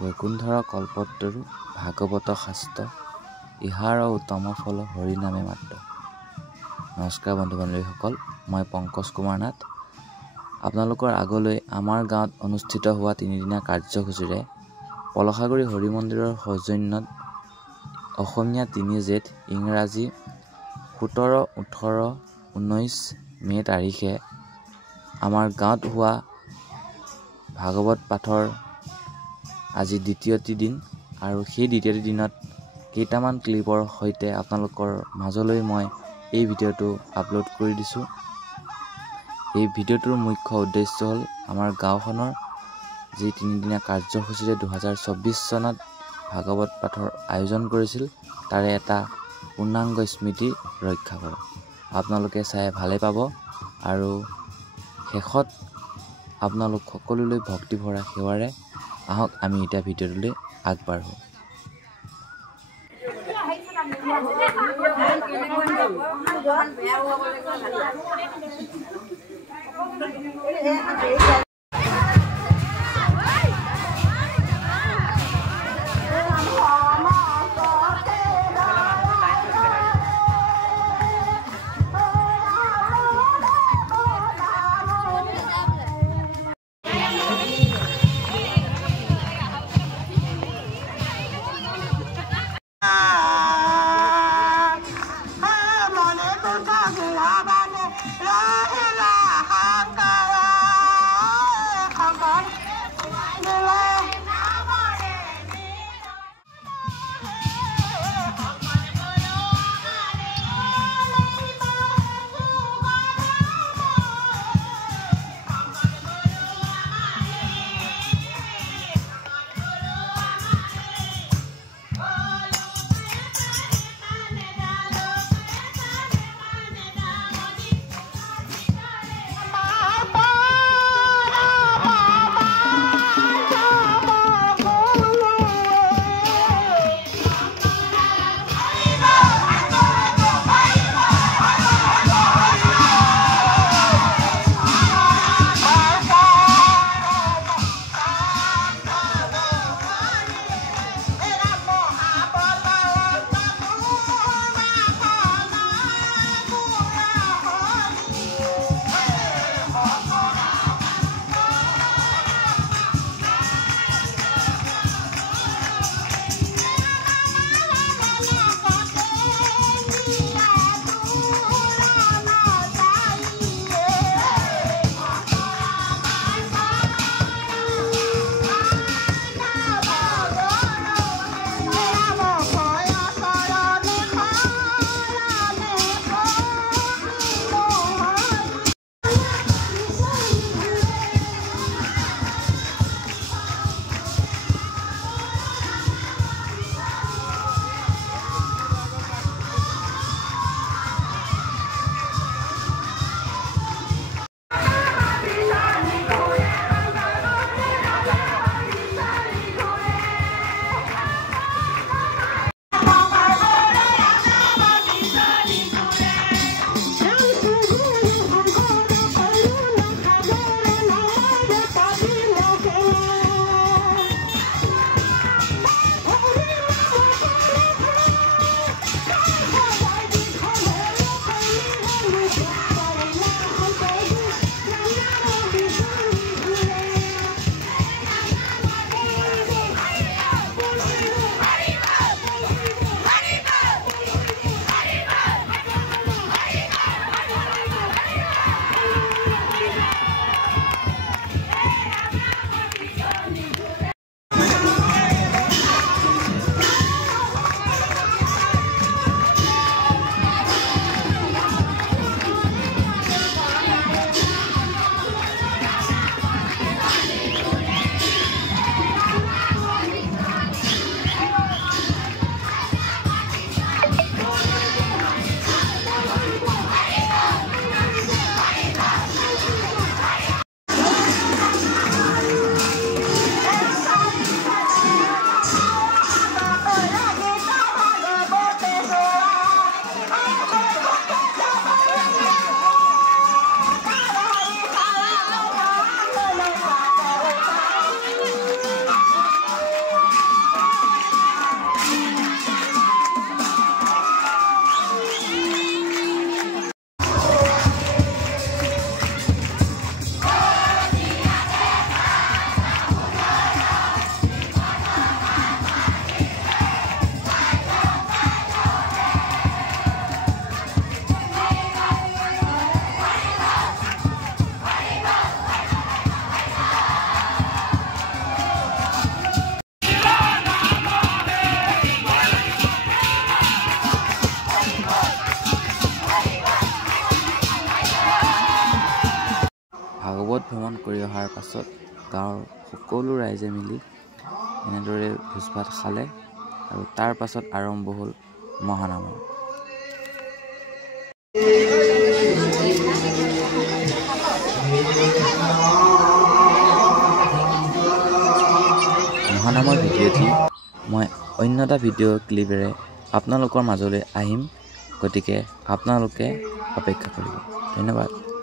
বৈকুণ্ঠৰ কল্পতৰু ভাগৱত শাস্ত্ৰ ইহাৰ উত্তম ফল হৰিনামে মাত্ৰ। নমস্কাৰ বন্ধু বান্ধৱীসকল, মই পংকজ কুমাৰ নাথ। আপোনালোকৰ আগলৈ আমাৰ গাঁৱত অনুষ্ঠিত হোৱা 3 দিনীয়া কাৰ্যসূচীৰে পলসাগুৰি হৰি মন্দিৰৰ সৌজন্যত অসমীয়া 3 জেঠ ইংৰাজী 17, 18, 19 মে তাৰিখে আমাৰ গাঁৱত হোৱা ভাগৱত পাঠৰ আজি দ্বিতীয়টি দিন আৰু সেই দ্বিতীয়টি দিনত কেইটামান ক্লিপৰ সৈতে আপোনালোকৰ মাজলৈ মই এই ভিডিঅ'টো আপলোড কৰি দিছোঁ। এই ভিডিঅ'টোৰ মুখ্য উদ্দেশ্য হ'ল আমাৰ গাঁওখনৰ যি 3 দিনীয়া কাৰ্যসূচীৰে 2024 চনত ভাগৱত পাঠৰ আয়োজন কৰিছিল তাৰে এটা পূৰ্ণাংগ স্মৃতি ৰক্ষা কৰা। আপোনালোকে চাই ভালে পাব আৰু শেষত আপোনালোক সকলোলৈ ভক্তি ভৰা সেৱাৰে আহক আমি এতিয়া ভিডিঅ'টোলৈ আগবাঢ়ো। ভ্ৰমণ কৰি অহাৰ পাছত গাঁৱৰ সকলো ৰাইজে মিলি এনেদৰে ভোজ ভাত খালে আৰু তাৰ পাছত আৰম্ভ হ'ল মহানামৰ। মহানামৰ ভিডিঅ'টি মই অন্য এটা ভিডিঅ' ক্লিপেৰে আপোনালোকৰ মাজলৈ আহিম, গতিকে আপোনালোকে অপেক্ষা কৰিব। ধন্যবাদ।